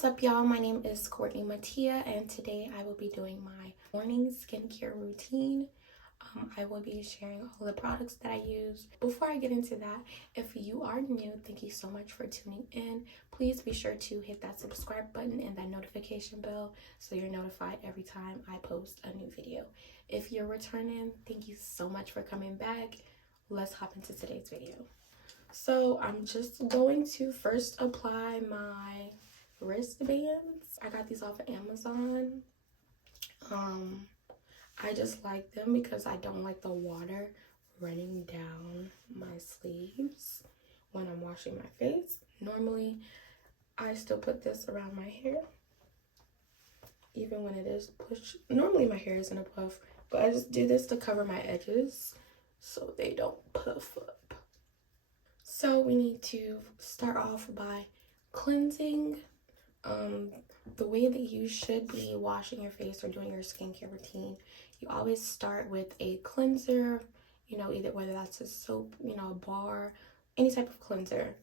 What's up, y'all? My name is Courtney Mattia, and today I will be doing my morning skincare routine. I will be sharing all the products that I use. Before I get into that, if you are new, thank you so much for tuning in. Please be sure to hit that subscribe button and that notification bell so you're notified every time I post a new video. If you're returning, thank you so much for coming back. Let's hop into today's video. So I'm just going to first apply my wristbands. I got these off of Amazon. I just like them because I don't like the water running down my sleeves when I'm washing my face. Normally, I still put this around my hair, even when it is pushed. Normally, my hair isn't a puff, but I just do this to cover my edges so they don't puff up. So we need to start off by cleansing. The way that you should be washing your face or doing your skincare routine, you always start with a cleanser, either whether that's a soap, a bar, any type of cleanser.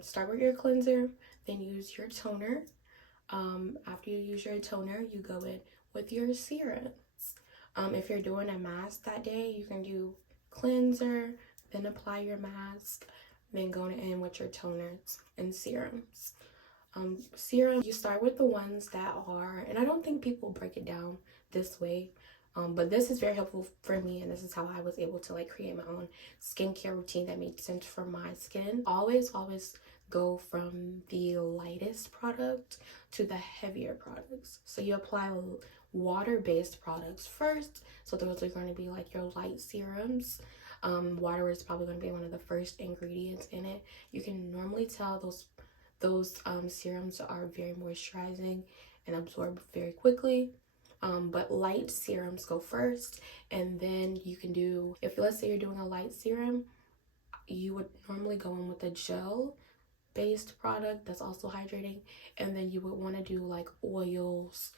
Start with your cleanser, then use your toner. After you use your toner, you go in with your serums. If you're doing a mask that day, you can do cleanser, then apply your mask, then go in with your toners and serums. Serum, you start with the ones that are, and I don't think people break it down this way, but this is very helpful for me, and this is how I was able to create my own skincare routine that made sense for my skin. Always go from the lightest product to the heavier products. So you apply water-based products first, so those are going to be like your light serums. Water is probably going to be one of the first ingredients in it. You can normally tell those serums are very moisturizing and absorb very quickly, but light serums go first, and then you can do, if let's say you're doing a light serum, you would normally go in with a gel based product that's also hydrating, and then you would want to do like oils,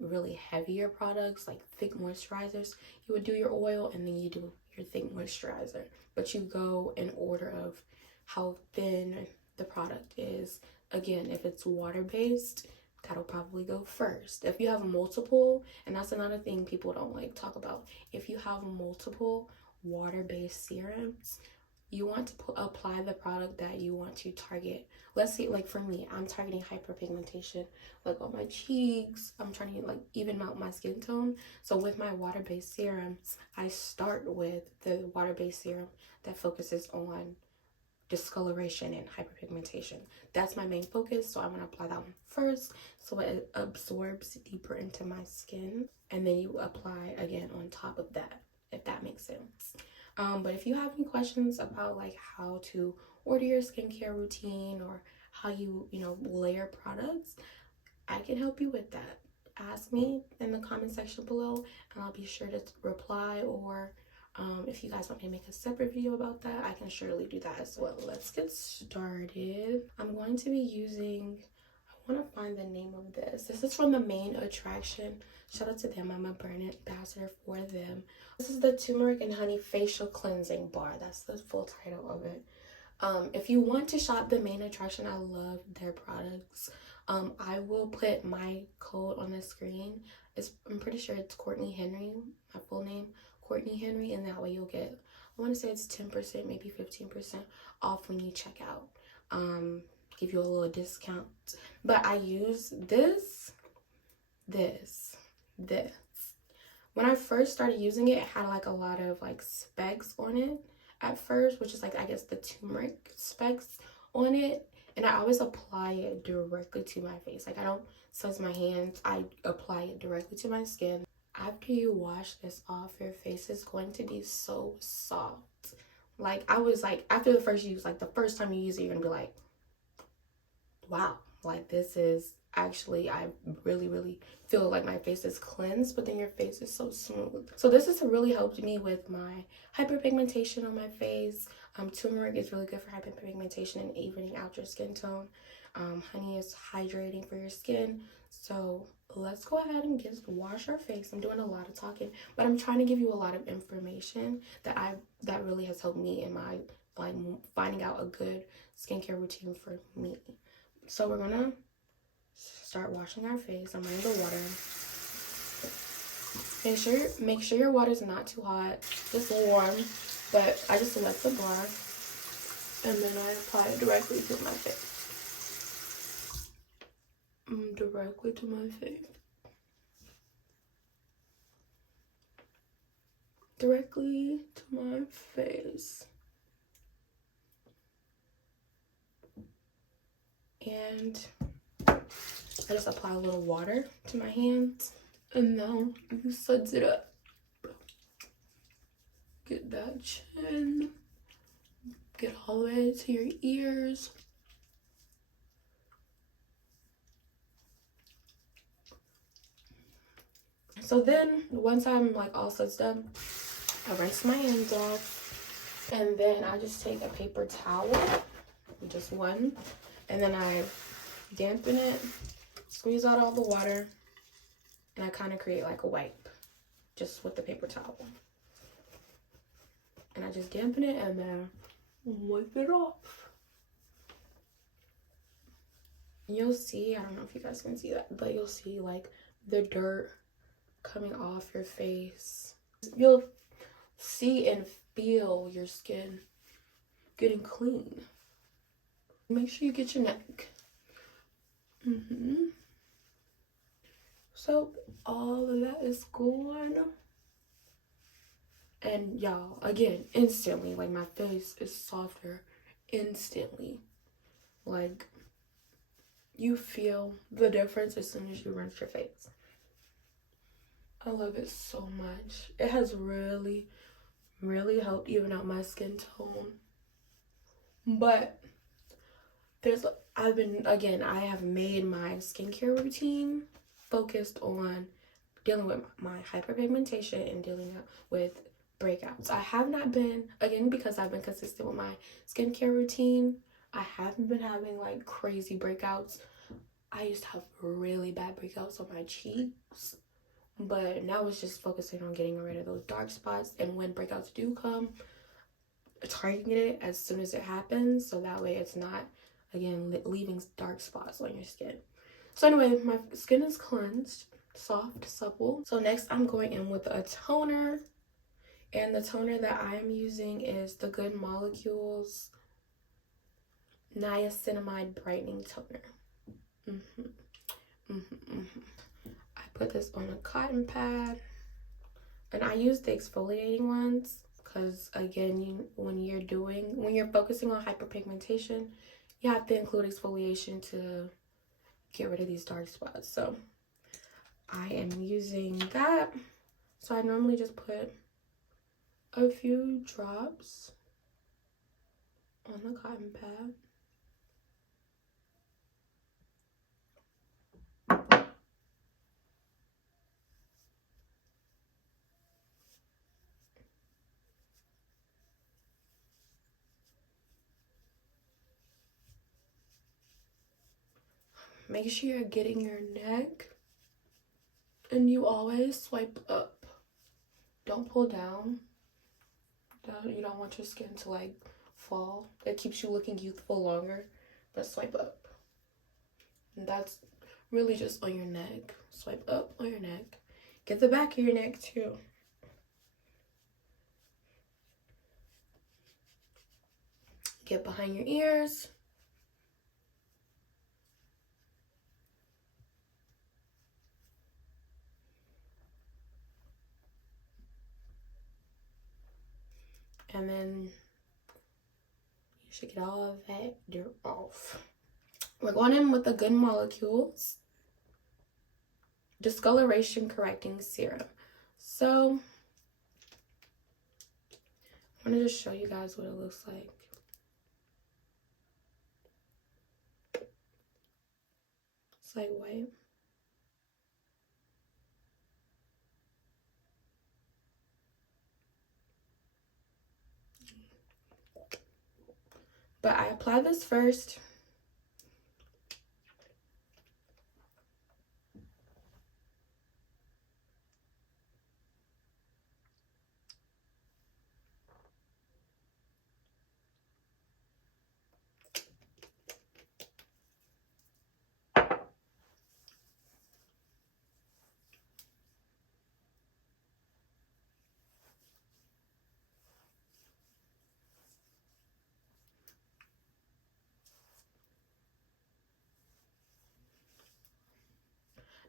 really heavier products like thick moisturizers. You would do your oil and then you do your thick moisturizer, but you go in order of how thin the product is. Again, if it's water-based, that'll probably go first. If you have multiple, and that's another thing people don't talk about, if you have multiple water-based serums, you want to apply the product that you want to target. Let's say, for me, I'm targeting hyperpigmentation, on my cheeks. I'm trying to even out my skin tone. So with my water-based serums, I start with the water-based serum that focuses on discoloration and hyperpigmentation. That's my main focus, so I'm going to apply that one first so it absorbs deeper into my skin, and then you apply again on top of that, if that makes sense. But if you have any questions about how to order your skincare routine or how you layer products, I can help you with that. Ask me in the comment section below and I'll be sure to reply, or if you guys want me to make a separate video about that, I can surely do that as well. Let's get started. I'm going to be using, I want to find the name of this. This is from the Main Attraction. Shout out to them. I'm a brand ambassador for them. This is the Turmeric and Honey Facial Cleansing Bar. That's the full title of it. If you want to shop the Main Attraction, I love their products. I will put my code on the screen. I'm pretty sure it's Courtney Henry, my full name, Courtney Henry, and that way you'll get, I want to say it's 10%, maybe 15% off when you check out. Give you a little discount. But I use this. When I first started using it, it had a lot of specks on it at first, which is I guess the turmeric specks on it, and I always apply it directly to my face. I don't suds my hands, I apply it directly to my skin. After you wash this off, your face is going to be so soft. I was after the first use, the first time you use it, you're gonna be like, wow, this is actually, I really feel like my face is cleansed, but then your face is so smooth. So this has really helped me with my hyperpigmentation on my face. Turmeric is really good for hyperpigmentation and evening out your skin tone. Honey is hydrating for your skin. So let's go ahead and just wash our face. I'm doing a lot of talking, but I'm trying to give you a lot of information that really has helped me in my finding out a good skincare routine for me. So we're gonna start washing our face. I'm running the water. Make sure your water's not too hot, just warm. But I just let the bar, and then I apply it directly to my face. Directly to my face. Directly to my face. And I just apply a little water to my hands, and now you suds it up. Get that chin, get all the way to your ears. So then, once I'm like all sudsed up, I rinse my hands off, and then I just take a paper towel, just one, and then I dampen it, squeeze out all the water, and I kind of create like a wipe just with the paper towel. And I just dampen it and then wipe it off. You'll see, I don't know if you guys can see that, but you'll see like the dirt coming off your face. You'll see and feel your skin getting clean. Make sure you get your neck. So all of that is gone. And y'all, again, instantly, like my face is softer instantly. Like you feel the difference as soon as you rinse your face. I love it so much. It has really helped even out my skin tone. But I have made my skincare routine focused on dealing with my hyperpigmentation and dealing with breakouts. I have not been, again, because I've been consistent with my skincare routine, I haven't been having like crazy breakouts. I used to have really bad breakouts on my cheeks, but now it's just focusing on getting rid of those dark spots, and when breakouts do come, targeting it as soon as it happens, so that way it's not, again, leaving dark spots on your skin. So anyway, my skin is cleansed, soft, supple. So next I'm going in with a toner, and the toner that I'm using is the Good Molecules Niacinamide Brightening Toner. I put this on a cotton pad, and I use the exfoliating ones because, again, when you're focusing on hyperpigmentation, you have to include exfoliation to get rid of these dark spots. So I am using that. So I normally just put a few drops on the cotton pad. Make sure you're getting your neck, and you always swipe up. Don't pull down. You don't want your skin to like fall. It keeps you looking youthful longer, but swipe up. And that's really just on your neck. Swipe up on your neck. Get the back of your neck too. Get behind your ears. And then you should get all of that dirt off. We're going in with the Good Molecules Discoloration Correcting Serum. So I'm going to just show you guys what it looks like. It's like white. But I apply this first.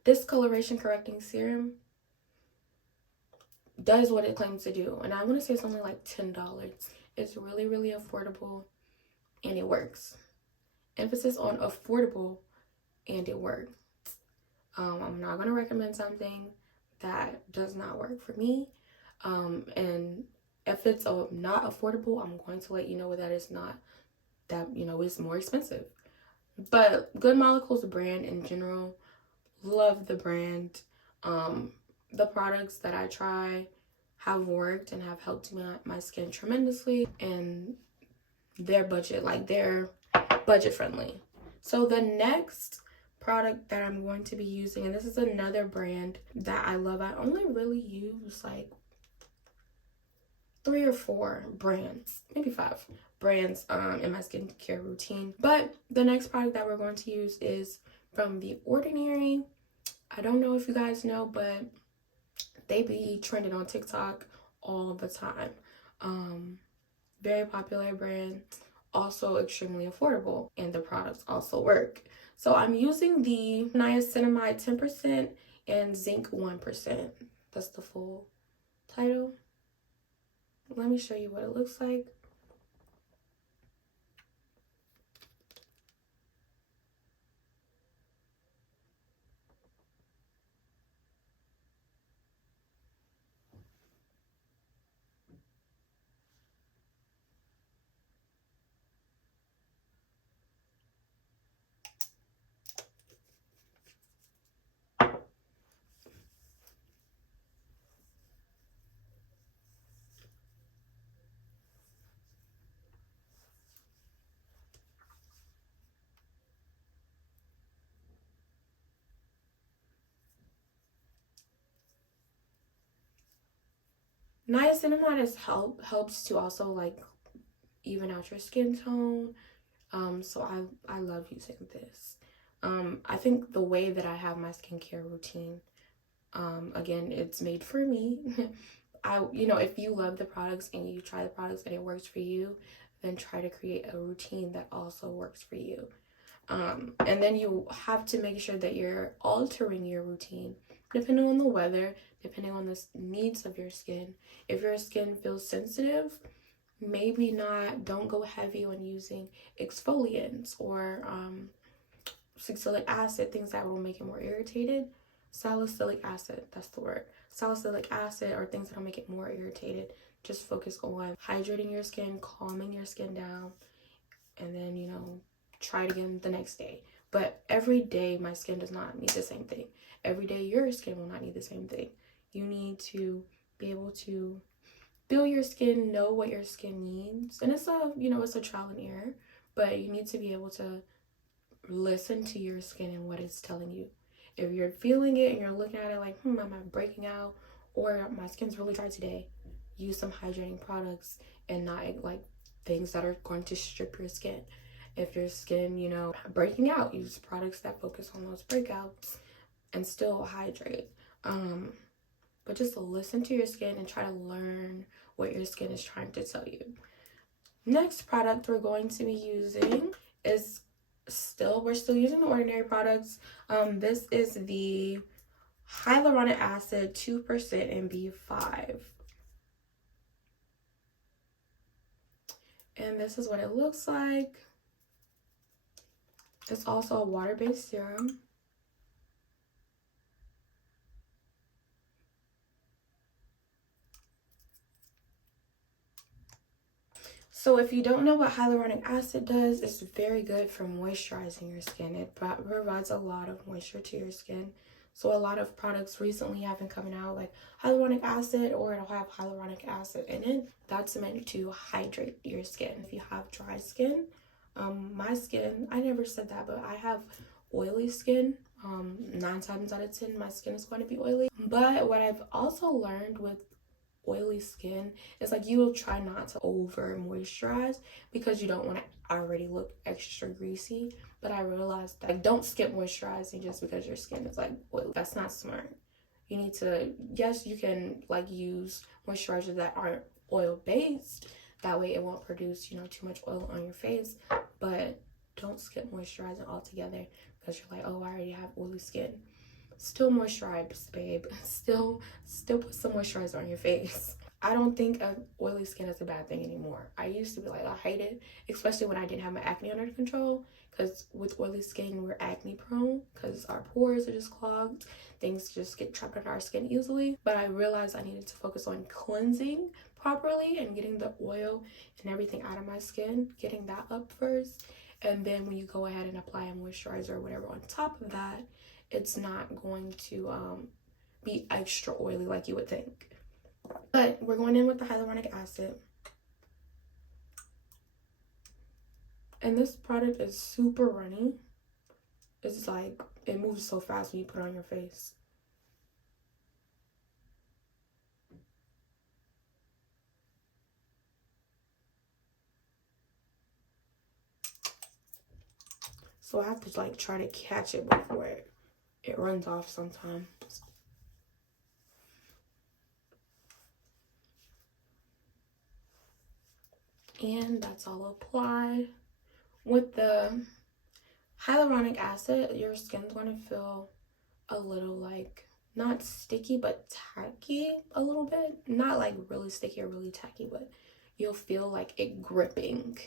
discoloration correcting serum does what it claims to do. And I want to say something like $10. It's really, really affordable and it works. Emphasis on affordable and it works. I'm not going to recommend something that does not work for me. And if it's not affordable, I'm going to let you know that it's not, that, you know, it's more expensive. But Good Molecules brand in general, love the brand. The products that I try have worked and have helped my skin tremendously, and they're budget friendly. So the next product that I'm going to be using, and this is another brand that I love. I only really use like 3 or 4 brands, maybe 5 brands in my skincare routine. But the next product that we're going to use is from The Ordinary. I don't know if you guys know, but they be trending on TikTok all the time. Very popular brand, also extremely affordable, and the products also work. So I'm using the niacinamide 10% and zinc 1%. That's the full title. Let me show you what it looks like. Niacinamide helps to also like even out your skin tone. So I love using this. I think the way that I have my skincare routine, again, it's made for me. If you love the products and you try the products and it works for you, then try to create a routine that also works for you. And then you have to make sure that you're altering your routine depending on the weather, depending on the needs of your skin. If your skin feels sensitive, maybe don't go heavy on using exfoliants or salicylic acid, things that will make it more irritated. Salicylic acid, that's the word. Salicylic acid or things that will make it more irritated. Just focus on hydrating your skin, calming your skin down, and then, try it again the next day. But every day my skin does not need the same thing. Every day your skin will not need the same thing. You need to be able to feel your skin, know what your skin needs. And it's a trial and error, but you need to be able to listen to your skin and what it's telling you. If you're feeling it and you're looking at it like, am I breaking out? Or my skin's really dry today, use some hydrating products and not like things that are going to strip your skin. If your skin, breaking out, use products that focus on those breakouts and still hydrate. But just listen to your skin and try to learn what your skin is trying to tell you. Next product we're going to be using is we're still using The Ordinary products. This is the hyaluronic acid 2% and B5. And this is what it looks like. It's also a water-based serum. So if you don't know what hyaluronic acid does, it's very good for moisturizing your skin. It provides a lot of moisture to your skin. So a lot of products recently have been coming out like hyaluronic acid, or it'll have hyaluronic acid in it. That's meant to hydrate your skin. If you have dry skin, my skin, I never said that, but I have oily skin. 9 times out of 10, my skin is going to be oily. But what I've also learned with oily skin is like you will try not to over moisturize because you don't want to already look extra greasy. But I realized that don't skip moisturizing just because your skin is like oily. That's not smart. You need to, yes, you can like use moisturizers that aren't oil based. That way it won't produce, too much oil on your face. But don't skip moisturizing altogether because you're like, oh, I already have oily skin. still moisturize, babe. Still put some moisturizer on your face. I don't think oily skin is a bad thing anymore. I used to be like, I hate it, especially when I didn't have my acne under control. Because with oily skin, we're acne prone because our pores are just clogged. Things just get trapped in our skin easily. But I realized I needed to focus on cleansing properly and getting the oil and everything out of my skin, getting that up first. And then when you go ahead and apply a moisturizer or whatever on top of that, it's not going to be extra oily like you would think. But we're going in with the hyaluronic acid. And this product is super runny. It's like, it moves so fast when you put it on your face. So I have to like try to catch it before it runs off sometimes. And that's all applied. With the hyaluronic acid, your skin's going to feel a little like, not sticky, but tacky a little bit. Not like really sticky or really tacky, but you'll feel like it gripping,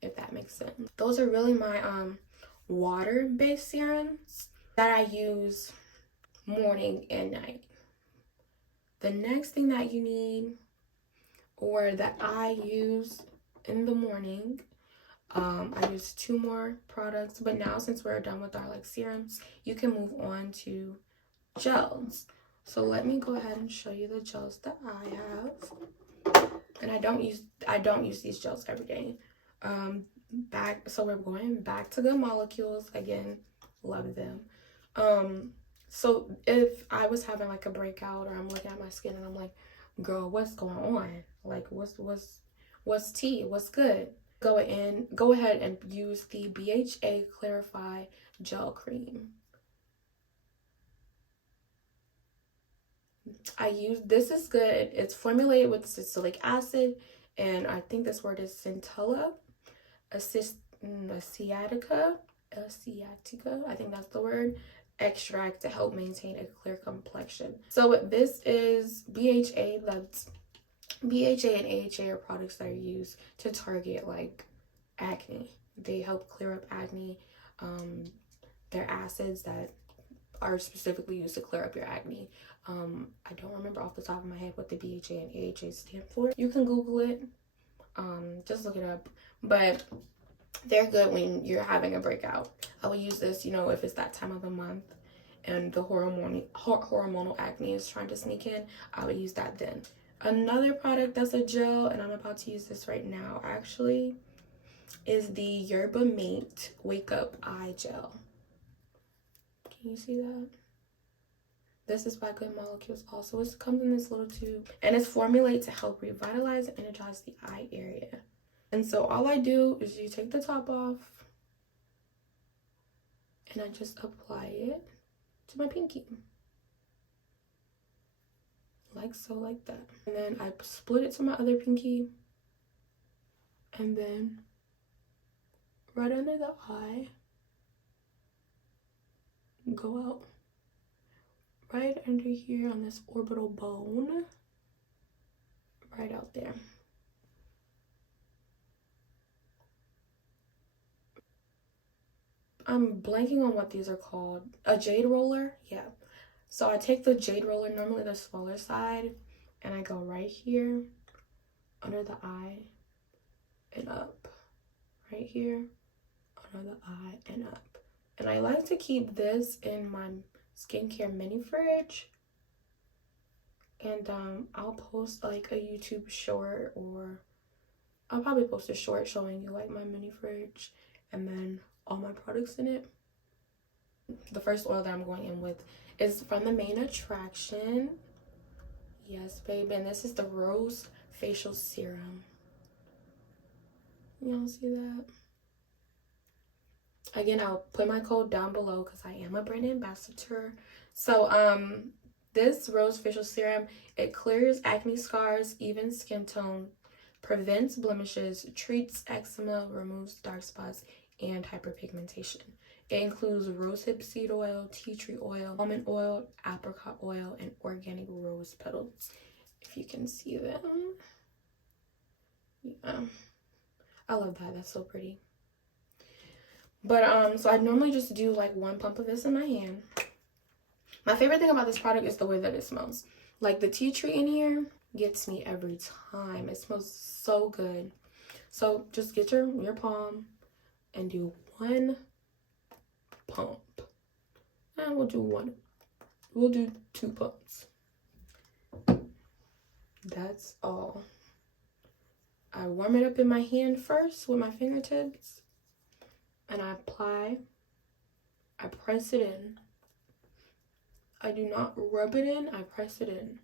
if that makes sense. Those are really my water-based serums that I use morning and night. The next thing that you need, or that I use in the morning, I use 2 more products, but now since we're done with our like serums, you can move on to gels. So let me go ahead and show you the gels that I have. And I don't use these gels every day. So we're going back to the molecules again. Love them. So if I was having like a breakout, or I'm looking at my skin and I'm like, girl, what's going on? Like, what's tea? What's good? Go ahead and use the BHA Clarify Gel Cream. This is good. It's formulated with salicylic acid, and I think this word is centella, asiatica, I think that's the word, extract to help maintain a clear complexion. So this is BHA. That's BHA and AHA are products that are used to target like acne. They help clear up acne. They're acids that are specifically used to clear up your acne. I don't remember off the top of my head what the BHA and AHA stand for. You can Google it. Just look it up. But they're good when you're having a breakout. I will use this, if it's that time of the month and the hormonal acne is trying to sneak in. I would use that then. Another product that's a gel, and I'm about to use this right now actually, is the Yerba Mate Wake Up Eye Gel. Can you see that? This is by Good Molecules also. It comes in this little tube, and it's formulated to help revitalize and energize the eye area. And so all I do is you take the top off, and I just apply it to my pinky. Like so, like that. And then I split it to my other pinky, and then right under the eye, go out right under here on this orbital bone, right out there. I'm blanking on what these are called. A jade roller? Yeah. So I take the jade roller, normally the smaller side, and I go right here under the eye and up. Right here under the eye and up. And I like to keep this in my skincare mini fridge. And I'll post like a YouTube short, or I'll probably post a short showing you like my mini fridge and then all my products in it. The first oil that I'm going in with is from the main attraction. Yes, baby. And this is the Rose Facial Serum. Y'all see that? Again, I'll put my code down below because I am a brand ambassador. So this Rose Facial Serum, it clears acne scars, evens skin tone, prevents blemishes, treats eczema, removes dark spots, and hyperpigmentation. It includes rosehip seed oil, tea tree oil, almond oil, apricot oil, and organic rose petals. If you can see them. Yeah. I love that. That's so pretty. But so I normally just do like 1 pump of this in my hand. My favorite thing about this product is the way that it smells. Like the tea tree in here gets me every time. It smells so good. So just get your palm and do 1 pump. And we'll do 2 pumps. That's all. I warm it up in my hand first with my fingertips. And I apply. I press it in. I do not rub it in, I press it in.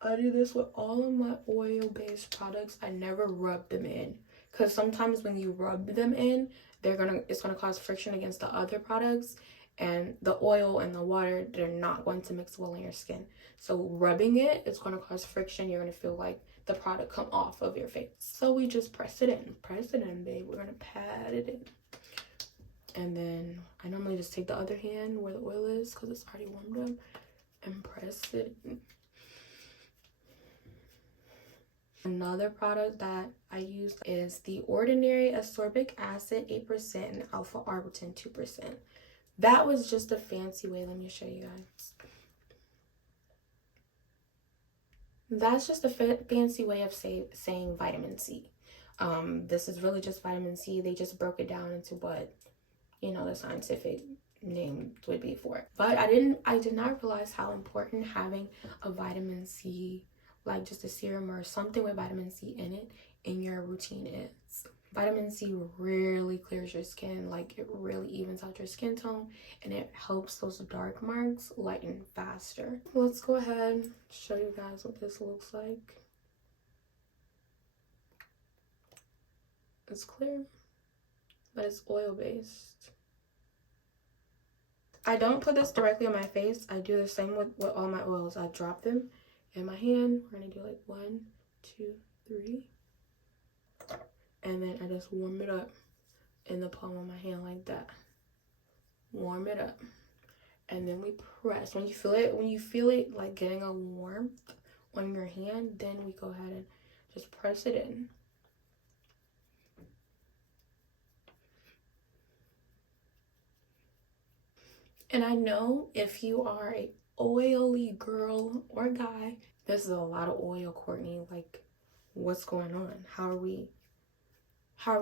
I do this with all of my oil-based products. I never rub them in. Because sometimes when you rub them in, it's gonna cause friction against the other products. And the oil and the water, they're not going to mix well in your skin. So rubbing it is gonna cause friction. You're gonna feel like the product come off of your face. So we just press it in. Press it in, babe. We're gonna pat it in. And then I normally just take the other hand where the oil is because it's already warmed up and press it in. Another product that I use is the Ordinary Ascorbic Acid 8% and Alpha Arbutin 2%. That was just a fancy way. Let me show you guys. That's just a fancy way of saying vitamin C. This is really just vitamin C. They just broke it down into what, you know, the scientific name would be for it. But I did not realize how important having a vitamin C, like just a serum or something with vitamin C in it, in your routine is. Vitamin C really clears your skin, like it really evens out your skin tone, and it helps those dark marks lighten faster. Let's go ahead and show you guys what this looks like. It's clear, but it's oil-based. I don't put this directly on my face. I do the same with all my oils. I drop them in my hand. We're gonna do like 1, 2, 3. And then I just warm it up in the palm of my hand like that. Warm it up. And then we press. When you feel it like getting a warmth on your hand, then we go ahead and just press it in. And I know if you are a oily girl or guy, this is a lot of oil, Courtney. Like, what's going on? How are we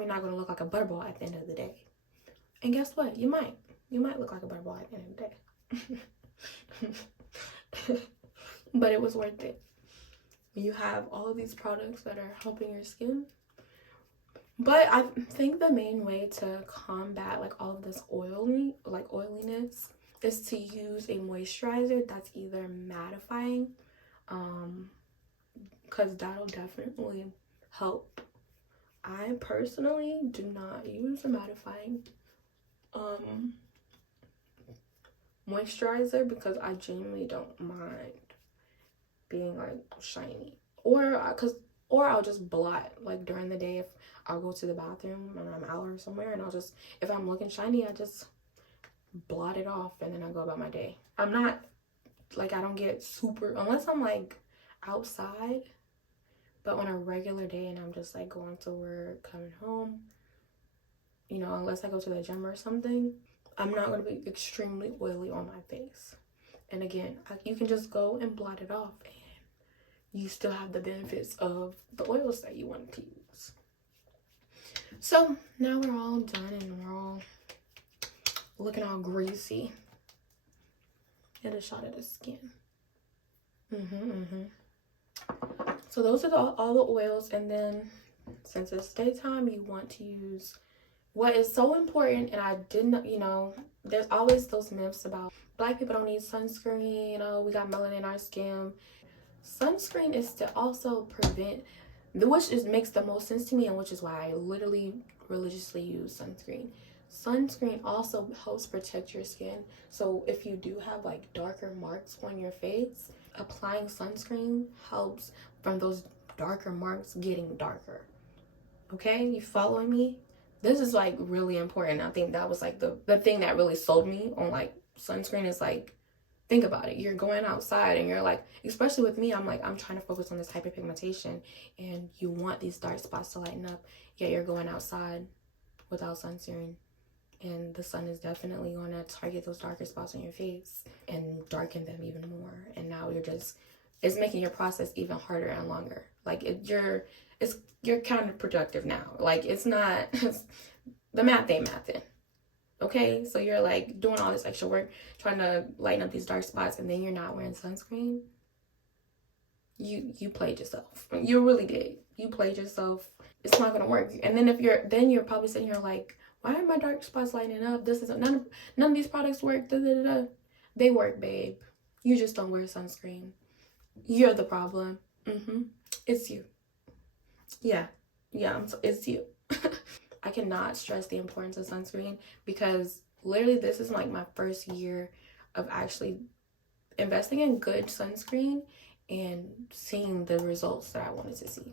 not going to look like a butterball at the end of the day? And guess what? You might look like a butterball at the end of the day. But it was worth it. You have all of these products that are helping your skin. But I think the main way to combat like all of this oiliness is to use a moisturizer that's either mattifying, because that'll definitely help. I personally do not use a mattifying moisturizer because I genuinely don't mind being like shiny, or I'll just blot like during the day if I'll go to the bathroom and I'm out or somewhere, and if I'm looking shiny, I just blot it off and then I go about my day. I'm not like, I don't get super, unless I'm like outside, but on a regular day and I'm just like going to work, coming home, you know, unless I go to the gym or something, I'm not going to be extremely oily on my face. And again, you can just go and blot it off and you still have the benefits of the oils that you want to use. So now we're all done and we're all looking all greasy. Get a shot of the skin. So those are all the oils, and then since it's daytime, you want to use what is so important. And I didn't, you know, there's always those myths about Black people don't need sunscreen, you know, we got melanin in our skin. Sunscreen is to also prevent, which makes the most sense to me, and which is why I literally religiously use sunscreen. Sunscreen also helps protect your skin. So if you do have like darker marks on your face, applying sunscreen helps from those darker marks getting darker. Okay, you following me? this is like really important. I think that was like the thing that really sold me on like sunscreen is like, think about it. You're going outside and you're like, especially with me, I'm like, I'm trying to focus on this hyperpigmentation and you want these dark spots to lighten up. Yet you're going outside without sunscreen. And the sun is definitely going to target those darker spots on your face and darken them even more. And now it's making your process even harder and longer. Like you're counterproductive now. Like it's not, the math ain't mathin'. Okay, so you're like doing all this extra work trying to lighten up these dark spots, and then you're not wearing sunscreen. You played yourself. You really did. You played yourself. It's not gonna work. And then you're probably sitting here like, why are my dark spots lighting up? This isn't none of these products work. Da, da, da, da. They work, babe. You just don't wear sunscreen. You're the problem. It's you. Yeah, it's you. I cannot stress the importance of sunscreen because literally this is like my first year of actually investing in good sunscreen and seeing the results that I wanted to see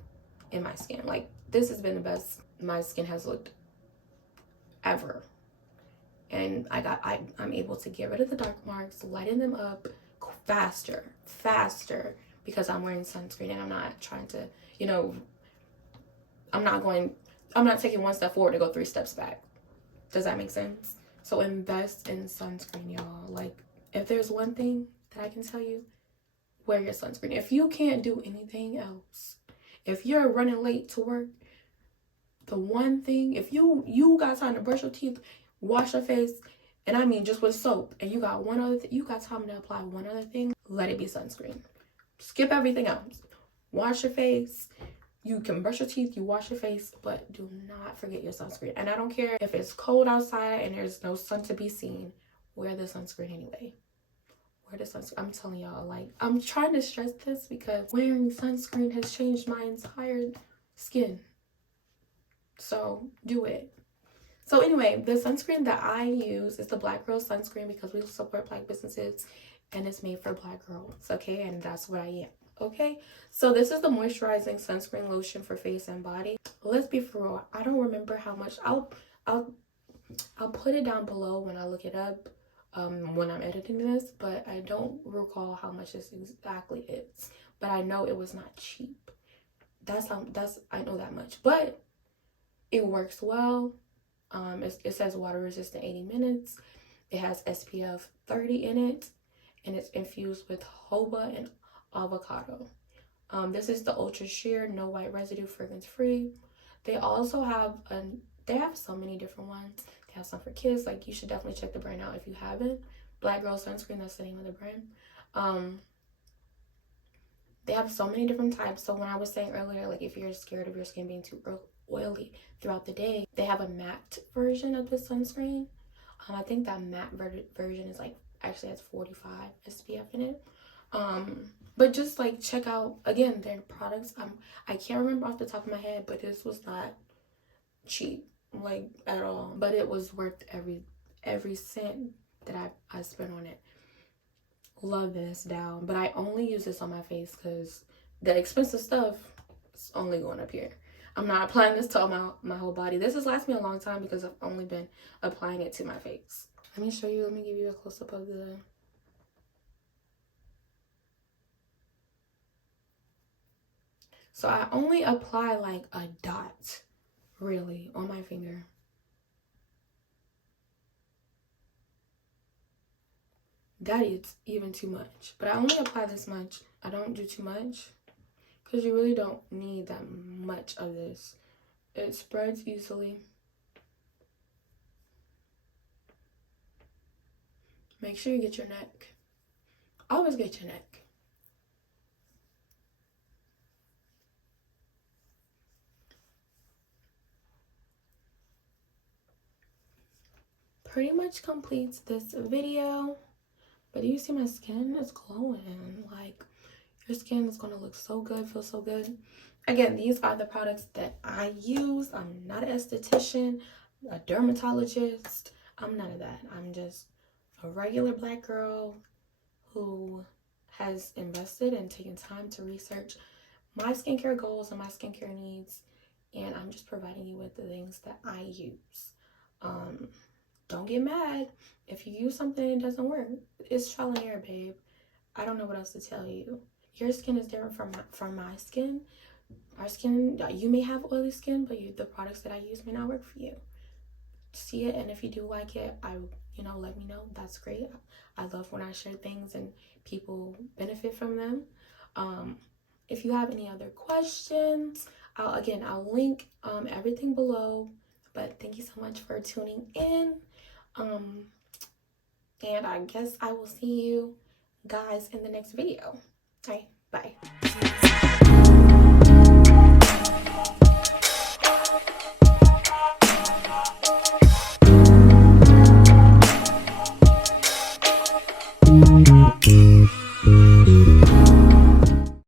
in my skin. Like this has been the best my skin has looked ever. And I'm able to get rid of the dark marks, lighten them up faster because I'm wearing sunscreen and I'm not trying to, I'm not taking one step forward to go 3 steps back. Does that make sense? So invest in sunscreen, y'all. Like, if there's one thing that I can tell you, wear your sunscreen. If you can't do anything else, if you're running late to work, the one thing, if you got time to brush your teeth, wash your face, and I mean just with soap, and you got one other you got time to apply one other thing, let it be sunscreen. Skip everything else. Wash your face. You can brush your teeth, you wash your face, but do not forget your sunscreen. And I don't care if it's cold outside and there's no sun to be seen, wear the sunscreen anyway. Wear the sunscreen. I'm telling y'all, like, I'm trying to stress this because wearing sunscreen has changed my entire skin. So do it. So anyway, the sunscreen that I use is the Black Girl sunscreen because we support Black businesses and it's made for Black girls, okay? And that's what I am. Okay, so this is the moisturizing sunscreen lotion for face and body. Let's be for real, I don't remember how much. I'll put it down below when I look it up when I'm editing this, but I don't recall how much this exactly is. But I know it was not cheap. I know that much. But it works well. It says water resistant 80 minutes. It has SPF 30 in it, and it's infused with jojoba and avocado. This is the ultra sheer, no white residue, fragrance free. They also have they have so many different ones. They have some for kids. Like, you should definitely check the brand out if you haven't. Black Girl Sunscreen, that's the name of the brand. They have so many different types. So when I was saying earlier, like, if you're scared of your skin being too oily throughout the day, they have a matte version of the sunscreen. I think that matte version is like actually has 45 SPF in it. But just like check out again their products. I can't remember off the top of my head, but this was not cheap, like, at all. But it was worth every cent that I spent on it. Love this down, but I only use this on my face because the expensive stuff is only going up here. I'm not applying this to my whole body. This has lasted me a long time because I've only been applying it to my face. Let me show you. Let me give you a close-up of the. So I only apply like a dot, really, on my finger. That is even too much. But I only apply this much. I don't do too much because you really don't need that much of this. It spreads easily. Make sure you get your neck. Always get your neck. Pretty much completes this video. But do you see my skin is glowing? Like, your skin is going to look so good, feel so good. Again, these are the products that I use. I'm not an esthetician, a dermatologist. I'm none of that. I'm just a regular Black girl who has invested and taken time to research my skincare goals and my skincare needs and I'm just providing you with the things that I use. Don't get mad if you use something and it doesn't work. It's trial and error, babe. I don't know what else to tell you. Your skin is different from my skin. Our skin, you may have oily skin, but the products that I use may not work for you. See it, and if you do like it, let me know. That's great. I love when I share things and people benefit from them. If you have any other questions, I'll link everything below. But thank you so much for tuning in. And I guess I will see you guys in the next video. All right, bye.